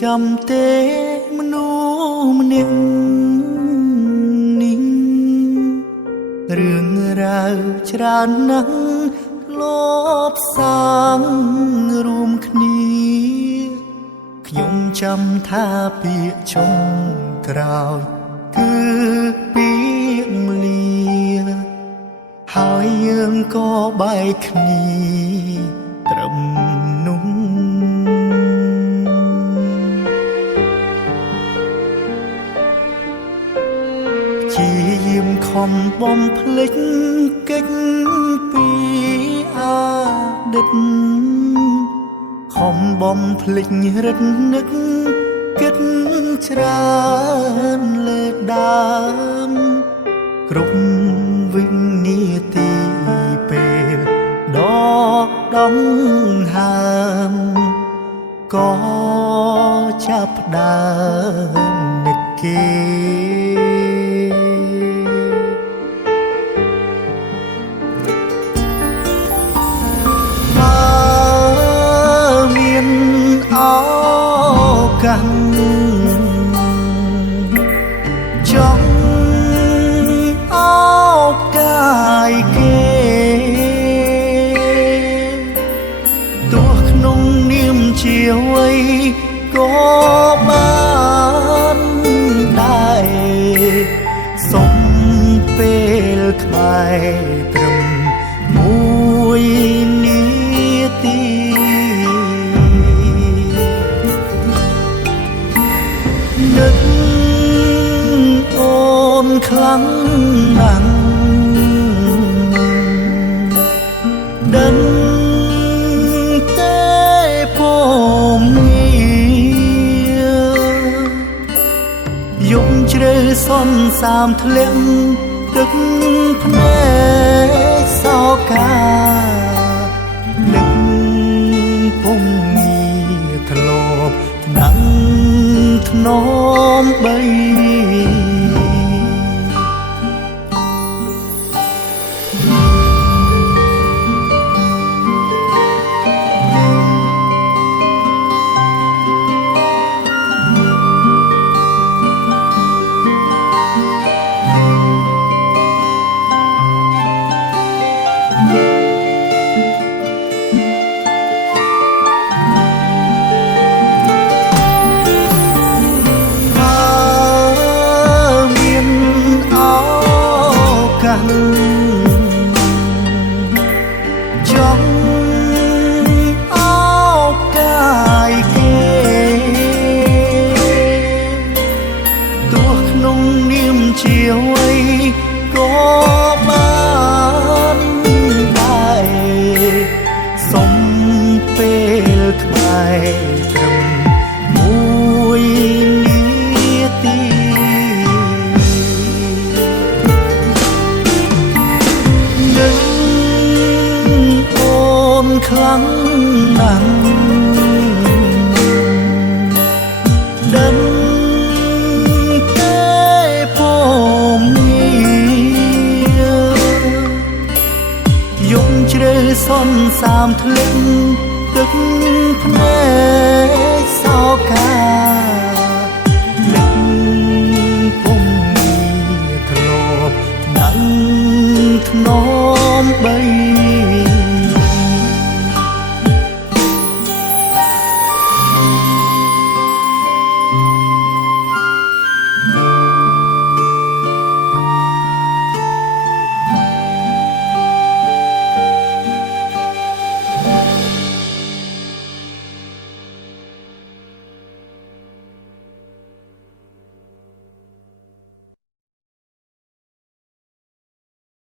ចាំទេមនុស្សម្នាក់នេះរឿងរ៉ាវច្រើនណាស់លបសាងរួមគ្នាខ្ញុំចាំថាពាក្យចុងក្រោយគឺពាក្យលាហើយយើងក៏បែកគ្នាត្រឹមនោះជាយាមខំបំភ្លេចកិច្ចពីអតីតខំបំភ្លេចរឹតនឹកគិតច្រើនលើដើមគ្រប់វិនាទីពេលដកដង្ហើមក៏ចាប់ផ្ដើមនឹកគេចង់អោបកាយគេទោះក្នុងនាមជាអ្វីក៏បានដែរសុំពេលក្បែរត្រឹមមួយនាទីនឹកអូនខ្លាំងណាស់ដឹងទេผมយំជ្រៅសន្សាមធ្លាក់ទឹកភ្នែកសោកានឹកผมធ្លាប់ថ្នាំធ្នមបីចង់អោបកាយគេទោះក្នុងនាមជាអ្វីក៏បានដែរសុំពេលក្បែរត្រឹមមួយនាទីខ្លាំងណាស់ដឹងទេผมយំជ្រៅសន្សាមធ្លាក់ទឹកភ្នែកសោកា